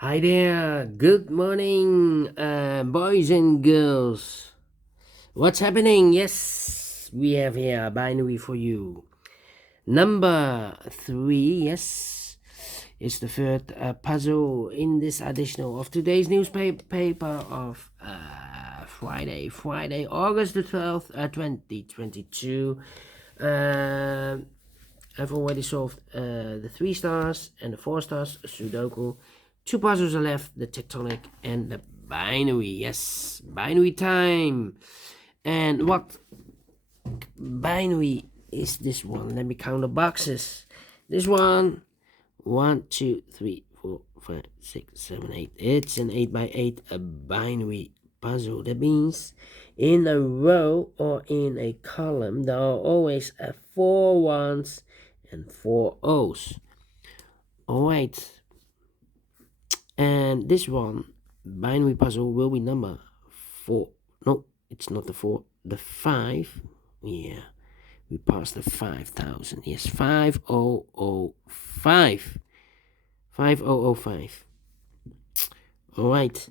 Hi there, good morning, boys and girls. What's happening? Yes, we have here a binary for you. Number three, yes, is the third puzzle in this edition of today's newspaper of Friday, August the 12th, 2022. I've already solved the 3 stars and the 4 stars Sudoku. 2 puzzles are left, the tectonic and the binary. Yes, binary time. And what binary is this one? Let me count the boxes. This one, 1, 2, 3, 4, 5, 6, 7, 8. It's an 8 by 8 a binary puzzle. That means in a row or in a column there are always 4 ones and 4 O's. Alright, and this one binary puzzle will be number 4. No, it's not the 4, the 5. Yeah, we passed the 5,000. Yes, 5005. 5005. Alright,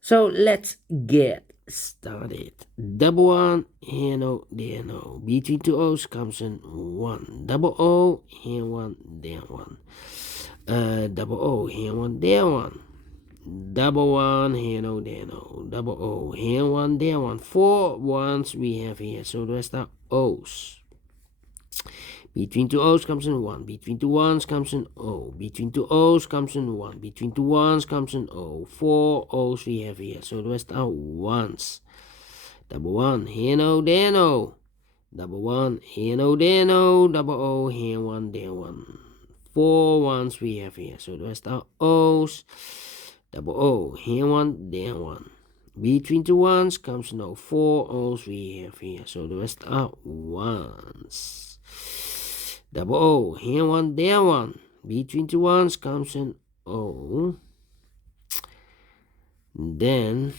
so let's get started. Double one, here no, there no. Between two O's comes in 1. Double O, here 1, there 1. Double O, here 1, there 1. Double one, here no, there no. Double O, here 1, there 1. 4 ones we have here, so the rest are O's. Between two O's comes in 1. Between two ones comes in O. Between two O's comes in 1. Between two ones comes in O. 4 O's we have here, so the rest are ones. Double one, here no, there no. Double one, here no, there no. Double O, here 1, there 1. 4 ones we have here, so the rest are O's. Double O, here 1, there 1. Between two ones comes no. 4 O's we have here, so the rest are ones. Double O, here 1, there 1. Between two ones comes an O. Then,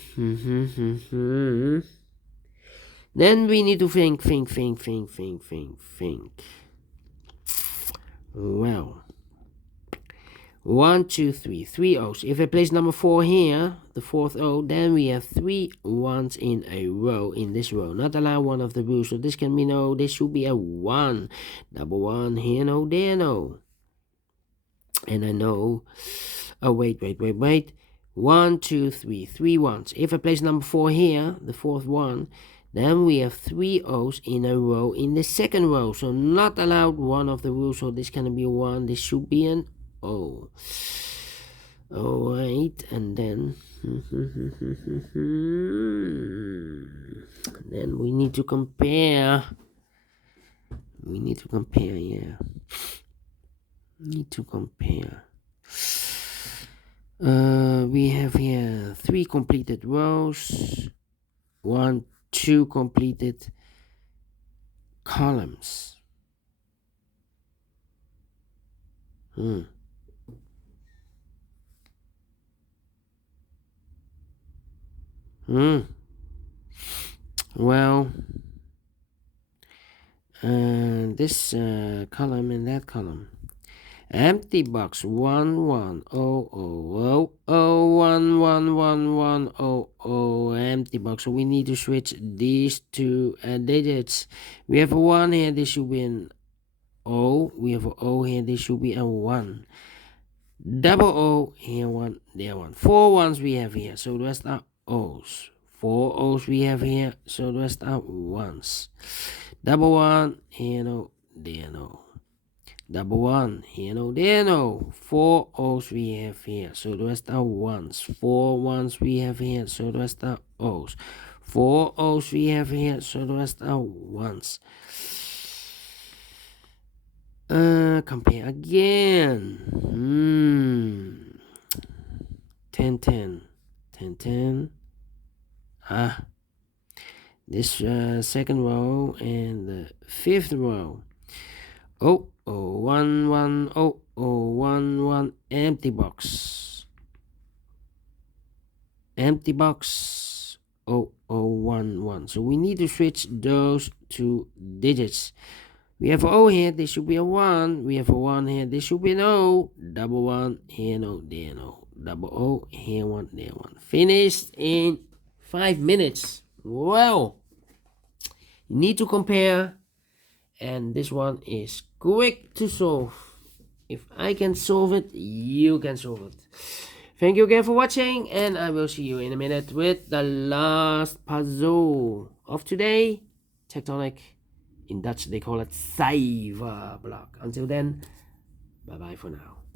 then we need to think. Well, 1, 2, 3, 3 O's. If I place number 4 here, the 4th O, then we have 3 ones in a row, in this row. Not allow one of the rules, so this can be no, this should be a 1. Double 1, here no, there no. And I know, oh wait. 1, 2, 3, 3 ones. If I place number 4 here, the 4th one, then we have 3 O's in a row in the second row. So not allowed one of the rules, so this can be a 1, this should be an O. Alright, and then then we need to compare. Yeah. Need to compare. We have here 3 completed rows, 1, 2 completed columns. Well, this column and that column. Empty box 1 1 0 0 0 1 1 1 1 0 0 empty box. So we need to switch these two digits. We have a 1 here, this should be an O. We have a O here, this should be a 1. Double O, here 1, there 1. 4 ones we have here, so the rest are O's. 4 O's we have here, so the rest are 1s. Double 1, here no, there no. Double 1, here no, there no. 4 O's we have here, so the rest are 1s. 4 ones we have here, so the rest are O's. 4 O's we have here, so the rest are 1s. Compare again. 10 10 10 10. This second row and the 5th row. 0 0 1 1 0 0 1 1 empty box. Empty box 0 0 1 1. So we need to switch those two digits. We have O here, this should be a 1. We have a 1 here, this should be an O. Double 1, here no, there no. Double O, here 1, there 1. Finished in 5 minutes. Well, you need to compare, and this one is quick to solve. If I can solve it, you can solve it. Thank you again for watching, and I will see you in a minute with the last puzzle of today. Tectonic. In Dutch, they call it cijferblok. Until then, bye-bye for now.